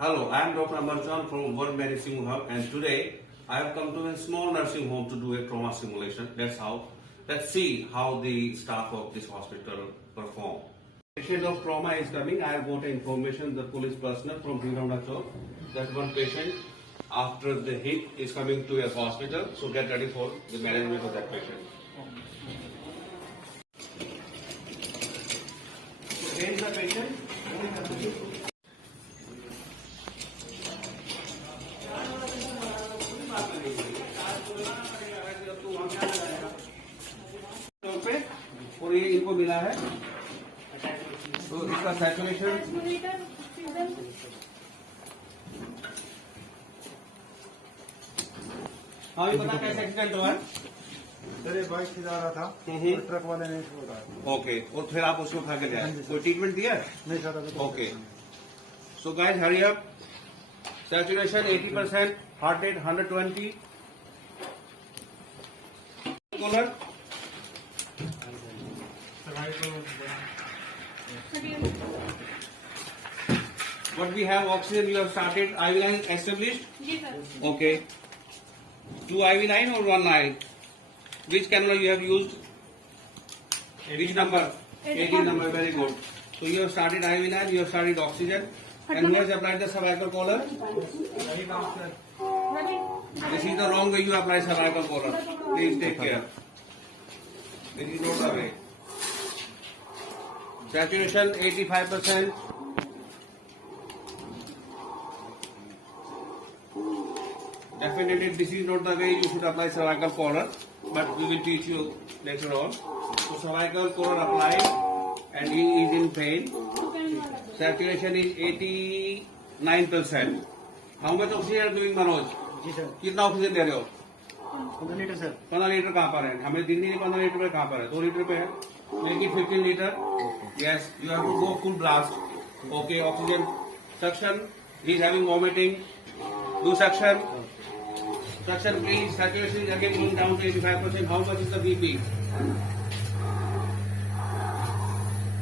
Hello, I am Dr. Amarchan from World Medicine Hub, and today I have come to a small nursing home to do a trauma simulation. Let's see how the staff of this hospital perform. Patient of trauma is coming. I have got information the police personnel from Bhironda Chowk that one patient after the hit is coming to a hospital. So get ready for the management of that patient. Where is the patient? और ये इनको मिला है तो इसका saturation हाँ ये पता कैसे एक्सीडेंट हुआ है सर ये बाइक से जा रहा था ट्रक वाले ने छोड़ा। ओके और फिर आप उसको खा के गए कोई ट्रीटमेंट दिया है नहीं sir okay so guys hurry up saturation 80% heart rate 120 cooler What we have oxygen you have started IV line established? Yes, sir. Okay. 2 IV line or 1 line? Which cannula you have used? Which number? 18 number, very good. So you have started IV line, you have started oxygen. And who has applied the cervical collar? This is the wrong way you apply cervical collar. Please take care. This is not the way. Saturation 85%. Definitely this is not the way you should apply cervical collar, but we will teach you later on. So cervical collar applied and he is in pain. Saturation is 89%. How much oxygen are you doing, Manoj? जी sir कितना oxygen दे रहे हो? 15 litre sir 15 litre कहाँ पर है? हमें दिन नहीं 15 लीटर पे कहाँ पर है? 2 लीटर पे है. Make it 15 liter. Yes, you have to go full blast. Okay, oxygen suction. He is having vomiting. Do suction. Suction, please. Saturation is again going down to 85%. How much is the BP?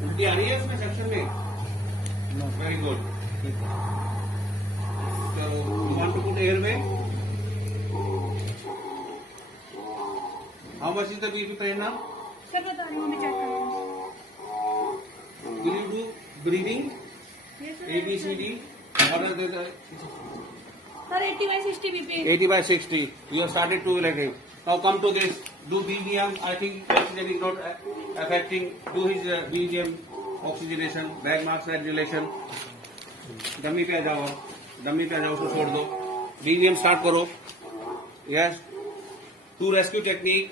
उल्टी आ रही है इसमें section में? Very good. So you want to put airway? How much is the BP Prerna? Sir बता रही हूँ अभी check कर रही हूँ। Will you do breathing? Yes, sir. A, B, C, D? What are the sir 80/60 BP 80/60. You have started to like him. Now come to this. Do BVM. I think oxygen is not affecting. Do his BVM oxygenation, bag mass regulation. Dummy पे आ जाओ उसको छोड़ दो. BVM start करो. Yes. To rescue technique.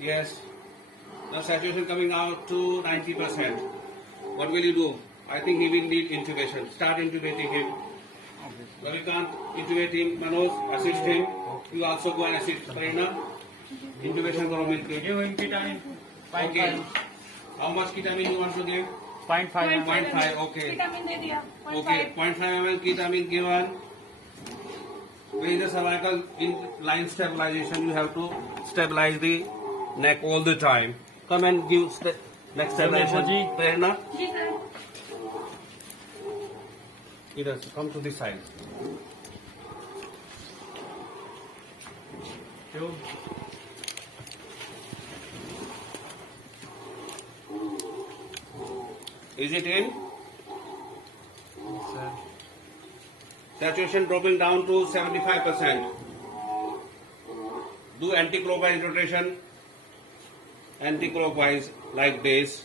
Yes. Now saturation coming out to 90%. What will you do? I think he will need intubation. Start intubating him. When you can't intubate him, Manoj, assist him. You also go and assist Prerna. Intubation करो मिलके. give him ketamine Okay. How much ketamine you want to give? 0.5 0.5. Okay. Vitamin दे दिया Okay. 0.5 ml ketamine given. With the cervical in line stabilization, you have to stabilize the neck all the time. Come and give neck stabilization. Prerna. जी sir Either come to this side. Is it in? Sir Saturation dropping down to 75%. Do anti-clockwise rotation. Anti-clockwise like this.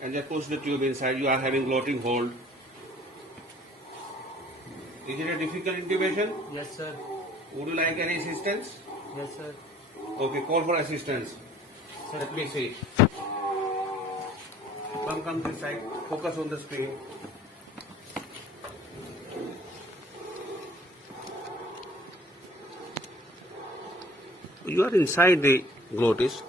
And just push the tube inside. You are having gloating hold. Is it a difficult intubation? yes sir Would you like any assistance? yes sir Okay, call for assistance. Let me see. Come this side. Focus on the screen. You are inside the glottis.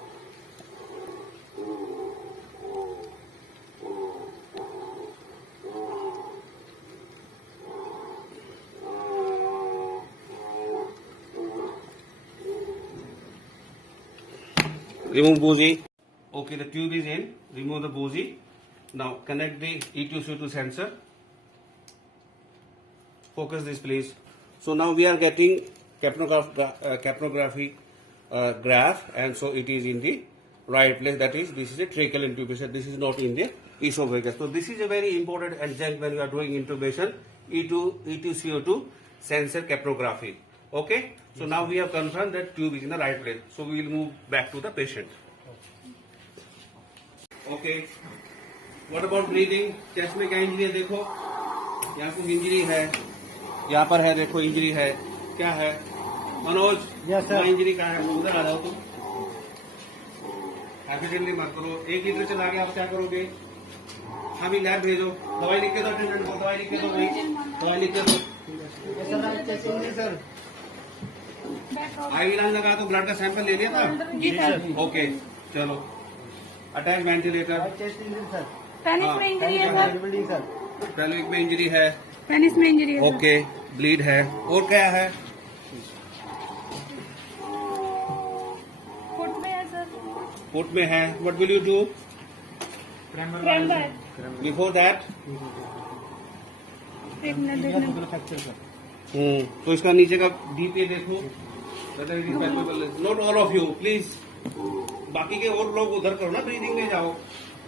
Remove buoy. Okay, the tube is in. Remove the bougie. Now connect the E2C2 sensor. Focus this, please. So now we are getting capnography graph, and so it is in the right place. That is, this is a tracheal intubation. This is not in the esophagus. So this is a very important adjunct when you are doing intubation. E2CO2 sensor capnography. Okay. So now we have confirmed that tube is in the right place. So we will move back to the patient. Okay. What about breathing? Chest में क्या injury है देखो, यहाँ कुछ injury है, यहाँ पर है देखो इंजरी है, क्या है मनोज? Yes, sir. इंजरी का है, उधर आ जाओ तुम। एक्सीडेंटली मत करो, 1 लीटर चला गया, आप क्या करोगे? हाँ भी लैब भेजो, दवाई लिख के दो अटेंडेंट को, दवाई लिख के दो भाई, दवाई लिख के दो। सर आई लाइन लगा तो ब्लड का सैंपल ले लिया था? जी सर। ओके चलो, अटैच वेंटिलेटर, सर पेनिस में इंजरी है सर। बिल्डिंग सर पेल्विक में इंजरी है, पेनिस में इंजरी है सर। ओके ब्लीड है, और क्या है? फुट में है सर। फुट में है, व्हाट विल यू डू क्रैम्बर। Before that? एक मिनट देखना। फ्रैक्चर सर तो इसका नीचे का डीपीए देखो, not all of you please, बाकी के और लोग उधर करो ना, ब्रीदिंग में जाओ,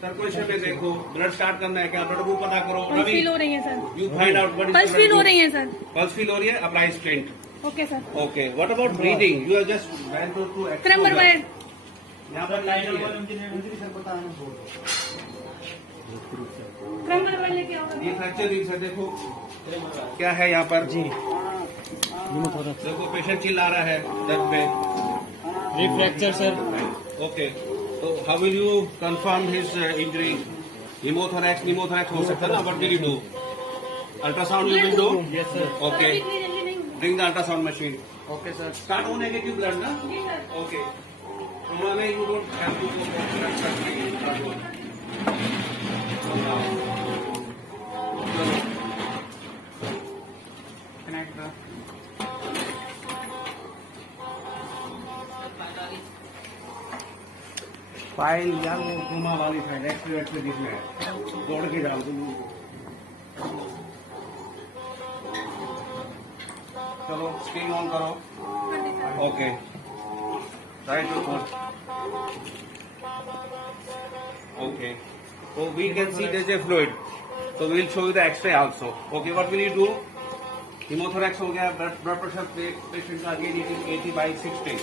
सर्कुलेशन में देखो, ब्लड स्टार्ट करना है क्या, ब्लड ग्रुप पता करो। पल्स फील हो रही है sir. You find out pulse फील हो रही है सर। पल्स फील हो रही है, apply stent. Okay sir. Okay, what about breathing? You have just went to क्रैम्बर बेड। यहाँ पर लाइन है। सर बताना क्रैम्बर बेड लेके आओ। ये फ्रैक्चर रिंग्स है, देखो क्या है यहाँ पर जी, देखो पेशेंट चिल्ला रहा है दर्द में। फ्रैक्चर सर ओके, तो how will you confirm his injury? Hemothorax pneumothorax हो सकता है ना, what will you do? Ultrasound you will do? Yes sir okay, bring the ultrasound machine. Okay sir start हो नेगेटिव ब्लड ना? जी sir. Okay, उन्होंने you don't have to connect the file या वो कोमा वाली फाइल एक्सपीरियंस जिसमें है, तोड़ के डाल दूँ। चलो स्क्रीन ऑन करो। Okay, right report. Okay, so we can see there's a fluid, so we will show you the X-ray also. Okay, what will you do? Hemothorax हो गया, blood pressure patient का again it is 80/60.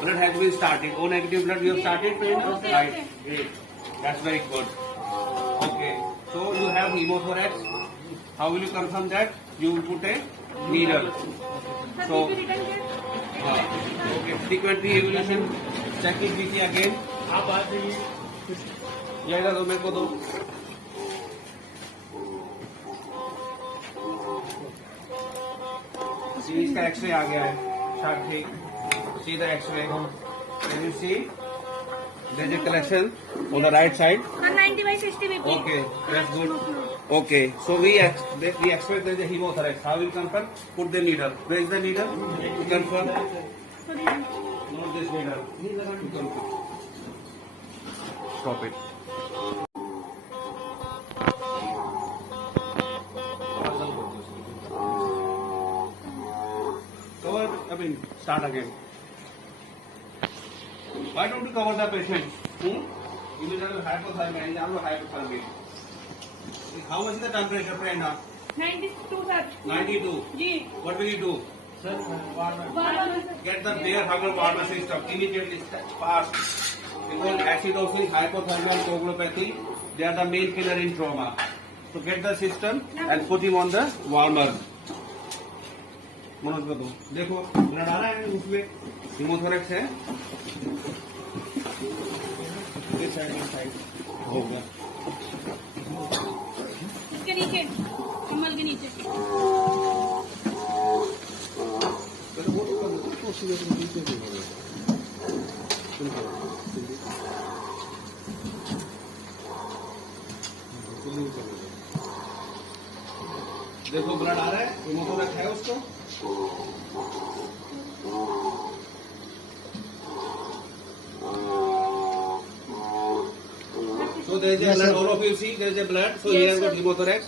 Blood has been started. O negative blood we have started. Okay, Right. okay. Great. That's very good. Okay. So you have pneumothorax. How will you confirm that? You will put a needle. Sir So- BP return किया। Okay. Frequently evaluation. Check it BC again. आप आ जाइए ये दो मेरे को दो। इसका x ray आ गया है, शार्ट ठीक। See the X-ray. Can you see? There is a collection on the right side. Sir 90/60 BP. Okay, that's good. Okay, so we expect there is a hemothorax. How will confirm? Put the needle. Where is the needle? Confirm. Not this needle. Confirm. Stop it. Cover. I mean, start again. Why don't you cover the patient? You will have hypothermia. You have hypothermia. How much is the temperature right now? 92 sir. 92. जी। What will you do? Sir बार-बार। Get the bare hugger warmer system immediately, fast. Because acidosis, hypothermia, and coagulopathy, they are the main killer in trauma. So get the system and put him on the warmer. Manoj को दो, देखो blood आ रहा है उसमें, हिमोथोरैक्स है। इस side हो गया। इसके नीचे, कमल के नीचे। देखो ब्लड आ रहा है, हिमोथोरैक्स है उसको। So there is a Yes, blood. sir. All of you see there is a blood. So Yes, he has got sir. pneumothorax.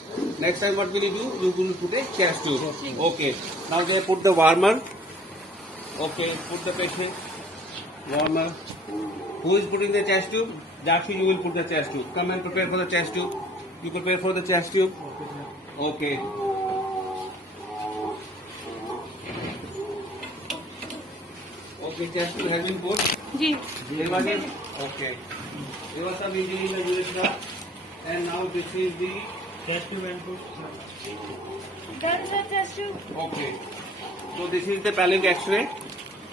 Next time what will you do? You will put a chest tube. Okay. Now they put the warmer. Okay. Put the patient warmer. Who is putting the chest tube? Jakshi, you will put the chest tube. Come and prepare for the chest tube. You prepare for the chest tube. Okay. Okay, chest tube has been put. जी There was a, okay. There was some injury in the urethra. And now this is the chest tube and put. Done the test tube. okay. So this is the pelvic X-ray,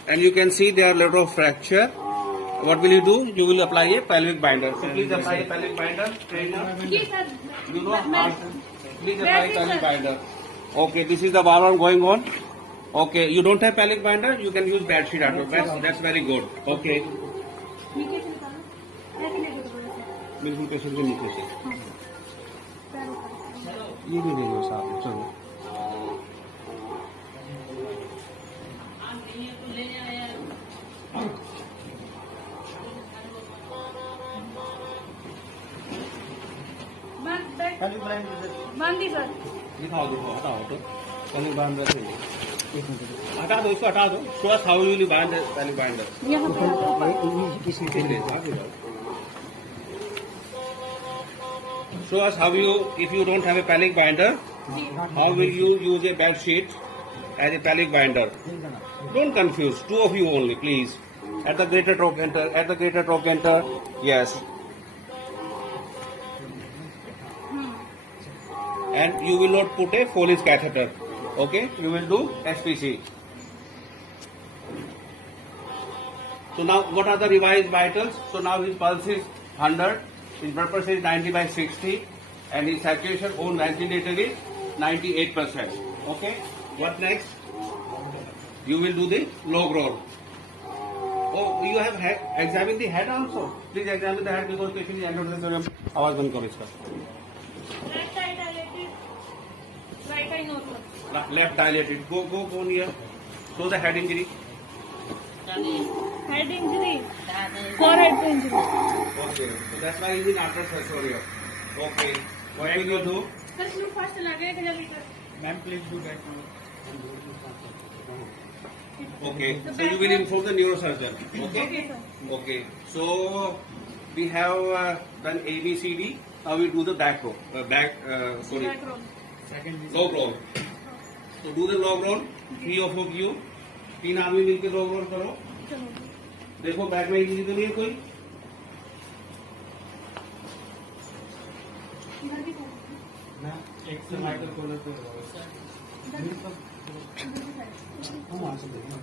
and you can see there are a lot of fracture. What will you do? You will apply a pelvic binder. So please apply a pelvic binder. Trainer. जी sir You know how? Please apply Where is pelvic it? binder. Okay, this is the warm going on. Okay, you don't have pelvic binder. You can use bed sheet after. That's very good. Okay. नीचे से निकालो ऐसे लेके तो बोलो sir बिल्कुल patient के नीचे से पैर ऊपर। ये भी ले लो साथ में चलो बंद बैठ खाली ब्लाइंड बंद ही सर दिखाओ दिखाओ हटाओ तो पहले बांध रखे हटा दो इसको हटा दो थोड़ा हाउ बांध पहले बाइंडर यहाँ पे Show us how you, if you don't have a pelvic binder, ji how will you use a bed sheet as a pelvic binder? Don't confuse. Two of you only, please. At the greater trochanter, at the greater trochanter, yes. And you will not put a Foley's catheter. Okay? You will do SPC. So now, what are the revised vitals? So now his pulse is 100, his blood pressure is 90 by 60, and his saturation on ventilator is 98%. Okay? What next? You will do the log roll. Oh, you have examined the head also. Please examine the head because patient is endothelium. आवाज बंद करो इसका. Left side dilated right I know sir Left dilated. Go near. Show the head injury. Head injury forehead पे injury Okay. So that's why he's in after surgery. Okay. What will you do? Sir slow fast लगे 1000 litre ma'am please do that Okay. So you will inform the neurosurgeon. Okay. Okay sir Okay. So we have done ABCD. Now we do the back row. Sorry. Back role second Log roll. So do the log roll. 3 of you. 3 आदमी मिलकर log roll करो. चलो देखो back में injury तो नहीं है कोई. इधर भी करो मैम एक से माइकल कॉलर पे हम वहां से देखना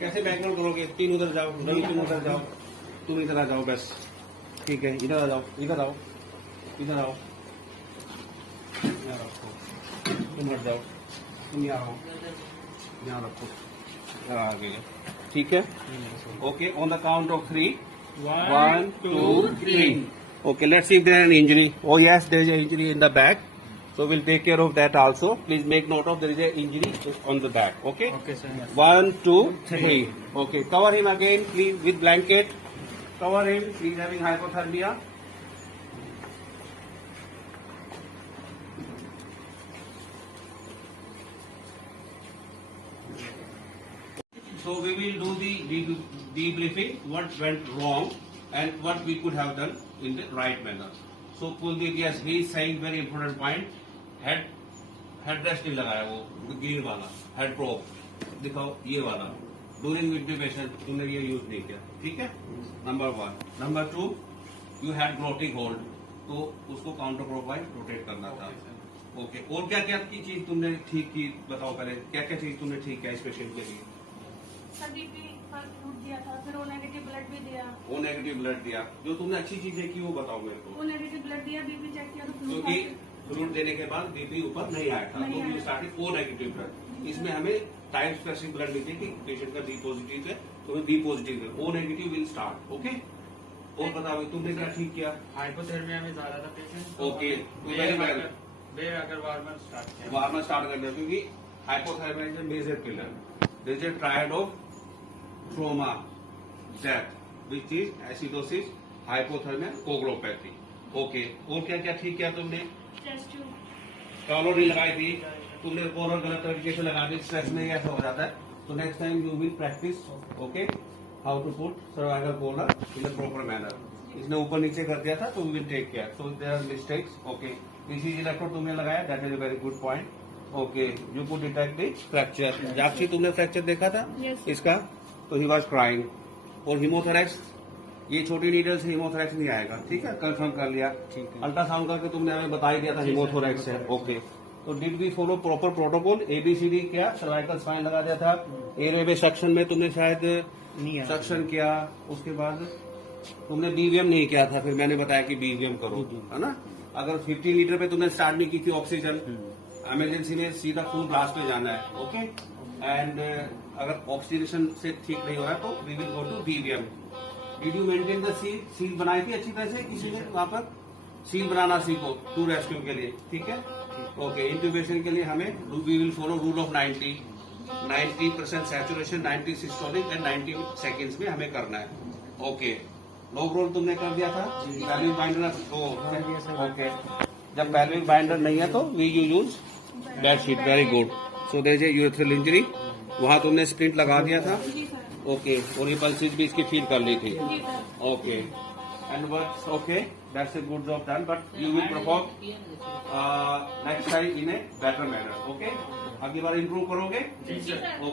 कैसे बैक रोल करोगे? 3 उधर जाओ, रवि तुम उधर जाओ, तुम इधर आ जाओ बस. ठीक है, इधर आ जाओ, इधर आओ, इधर आओ. यहाँ रखो. तुम हट जाओ, तुम यहाँ आओ, यहाँ रखो. यहाँ आ गए. ठीक है. Okay, on the count of 3. 1, 2, 3. Okay, let's see if there is an injury. Oh yes, there is an injury in the back. So we'll take care of that also. Please make note of there is an injury on the back. Okay. Okay sir 1, 2, 3. Okay, cover him again, please, with blanket. Cover him. He's having hypothermia. So we will do the debriefing, what went wrong and what we could have done in the right manner. So Kuldeep, yes, he is saying very important point. Headrest नहीं लगाया वो green वाला head probe. दिखाओ ये वाला. During intubation तुमने ये use नहीं किया. ठीक है. Number 1. Number 2, you had glotic hold. तो उसको काउंटर क्लॉकवाइज रोटेट करना था. ओके. और क्या क्या की चीज तुमने ठीक की बताओ पहले. क्या क्या चीज तुमने ठीक किया इस पेशेंट के लिए? सर बीपी पर फूट दिया था फिर ओ नेगेटिव ब्लड भी दिया वो नेगेटिव ब्लड दिया. जो तुमने अच्छी चीजें की वो बताओ मेरे को. ओ नेगेटिव ब्लड दिया बीपी चेक किया तो क्योंकि फ्लूइड देने के बाद बीपी ऊपर नहीं आया था. नहीं तो आया. You started O negative blood. इसमें हमें टाइप स्पेसिफिक ब्लड मिलती है कि पेशेंट का बी पॉजिटिव है तो बी पॉजिटिव है. O negative will start. Okay. और बताओ तुमने क्या ठीक किया? हाइपोथर्मिया में ज्यादा था पेशेंट ओके. बेर अगर वार्मर स्टार्ट किया वार्मर स्टार्ट कर दिया क्योंकि hypothermia is a major killer. There is a triad of trauma, death, which is acidosis, hypothermia, coagulopathy. Okay, और क्या क्या ठीक किया तुमने? चेस्ट ट्यूब, कॉलर लगाई थी तुमने, कॉलर गलत तरीके से लगा दी, स्ट्रेस में ऐसा हो जाता है। तो next time you will practice, okay, how to put cervical collar in the proper manner. इसने ऊपर नीचे कर दिया था तो we will take care, so there are mistakes. Okay, PCG electrode तुमने लगाया, that is a very good point. Okay, you could detect the fracture. जाक्षी तुमने फ्रैक्चर देखा था Yes. इसका, तो ही वॉज क्राइंग। और हीमोथोरैक्स, ये छोटी नीडल से हीमोथोरैक्स नहीं आएगा, ठीक है, कंफर्म कर लिया। अल्ट्रासाउंड करके तुमने हमें बता ही दिया था हीमोथोरैक्स है। ओके, तो did we follow proper protocol? ABCD क्या, सर्वाइकल स्पाइन लगा दिया था, एयरवे सेक्शन में तुमने शायद सक्शन किया, उसके बाद तुमने BVM नहीं किया था, फिर मैंने बताया कि BVM करो, है ना। अगर 50 लीटर पे तुमने स्टार्ट नहीं की थी ऑक्सीजन, इमरजेंसी में सीधा फुल ब्लास्ट पे जाना है। ओके, एंड अगर ऑक्सीजनेशन से ठीक नहीं हो रहा है तो we will go to BVM। Did you maintain the seal? Seal बनाई थी अच्छी तरह से किसी ने वहां पर? सील बनाना सीखो टू रेस्क्यू के लिए, ठीक है। ओके, इंट्यूबेशन के लिए हमें we will follow rule of 90% saturation, 90 systolic and 90 seconds में हमें करना है। ओके, लॉग रोल तुमने कर दिया था, पैल्विक बाइंडर। ओके, जब पैल्विक बाइंडर नहीं है तो we use bed sheet, very good. So there is a urethral injury, वहां तुमने स्प्रिंट लगा दिया था। जी सर, ओके, और ये पल्सेस भी इसकी फील कर ली थी। जी sir. Okay, and works, okay, that's a good job done, but you will perform next time in a better manner. Okay, अगली बार इंप्रूव करोगे? जी सर।